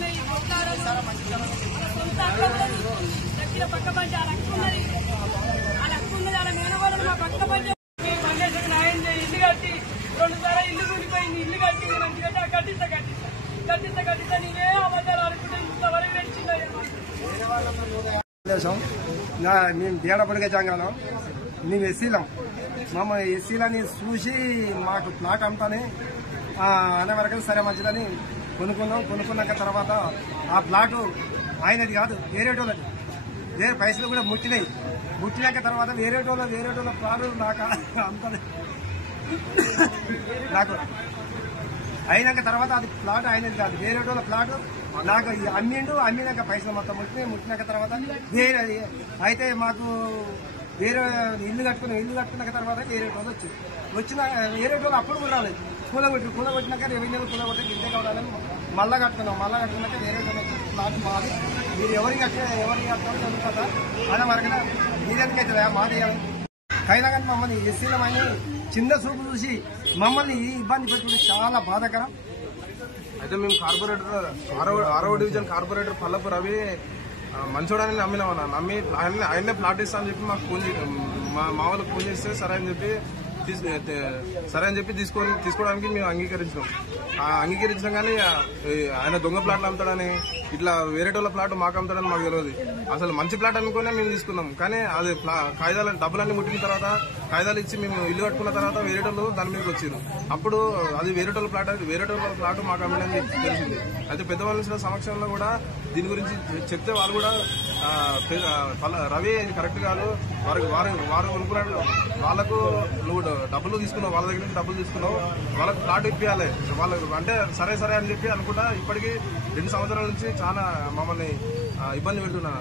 ఉన్నాయి, దగ్గర పక్క పంచి ఆ లక్కు ఉన్నది, అలా మేనవాళ్ళని మా పక్క పంచి మండేశ్వర న్యాయం చేయి. ఇల్లు కట్టి 2 సార్లు ఇల్లు కూలిపోయింది. ఇల్లు కట్టి మంచిగా కట్టిస్తా నీవే అబద్ధాలు అనుకుంటే ఇంతవరకు నడిచిందయ్యా. మేము దేడపడిగే జంగాలం, మేము ఎస్సీలం. మమ్మల్ని ఎస్సీలని చూసి మాకు ప్లాట్ అమ్ముతానే అనే వరకు సరే మంచిదని కొనుక్కున్నాక తర్వాత ఆ ప్లాటు ఆయనది కాదు, వేరేటోళ్ళది. వేరే పైసలు కూడా ముట్టినాక తర్వాత వేరేటోళ్ళ ప్లాటు నాకు అయినాక తర్వాత అది ప్లాట్ అయినది కాదు, వేరేటోళ్ళ ప్లాట్ నాకు అమ్మినాక పైసలు మొత్తం ముట్టినాక తర్వాత వేరే అయితే మాకు వేరే ఇల్లు కట్టుకున్నాక తర్వాత వేరేటోళ్ళు వచ్చిన వేరేటోళ్ళు అప్పుడు కూడా రాలేదు. కూలగొట్టినాక రెవెన్యూలు కూలగొట్టి గిడ్డే కావాలని మళ్ళా కట్టుకున్నాక వేరేటోళ్ళు ప్లాట్ మాది, మీరు ఎవరికి కట్టాలో జరుగుతుందా అనే వరకున మీరెందుకైతే మాది అయినా కానీ మమ్మల్ని ఎస్సీలమని చిన్న చూపు చూసి మమ్మల్ని ఇబ్బంది పెట్టుకుంటే చాలా బాధాకరం. అయితే మేము కార్పొరేటర్ 6వ డివిజన్ కార్పొరేటర్ పల్లపు రవి మంచోడని నమ్మి ఆయన్నే ప్లాట్ ఇస్తా అని చెప్పి మాకు మా వాళ్ళకి ఫోన్ చేస్తే సరే అని చెప్పి తీసుకోవడానికి మేము అంగీకరించినాం. అంగీకరించినాం కానీ ఆయన దొంగ ప్లాట్లు అమ్ముతాడని, ఇట్లా వేరేటోళ్ళ ప్లాట్ మాకు అమ్ముతాడని మాకు తెలియదు. అసలు మంచి ప్లాట్ అనుకునే మేము తీసుకున్నాం. కానీ అది కాగితాలు డబ్బులన్నీ ముట్టిన తర్వాత కాగితాలు ఇచ్చి మేము ఇల్లు కట్టుకున్న తర్వాత వేరేటోళ్ళు దాని మీదకి వచ్చారు. అప్పుడు అది వేరేటోళ్ళ ప్లాట్ మాకు అమ్మడని తెలిసింది. అయితే పెద్దవాళ్ళ సమక్షంలో కూడా దీని గురించి చెప్తే వాళ్ళు కూడా రవి కరెక్ట్ కాదు, వారు కొనుక్కున్నాడు, వాళ్ళకు నువ్వు డబ్బులు తీసుకున్నావు, వాళ్ళ దగ్గర నుంచి డబ్బులు తీసుకున్నావు, వాళ్ళకు ప్లాట్ ఇప్పియాలి వాళ్ళకు అంటే సరే అని చెప్పి అనుకుంటా ఇప్పటికీ 2 సంవత్సరాల నుంచి చాలా మమ్మల్ని ఇబ్బంది పెడుతున్నా.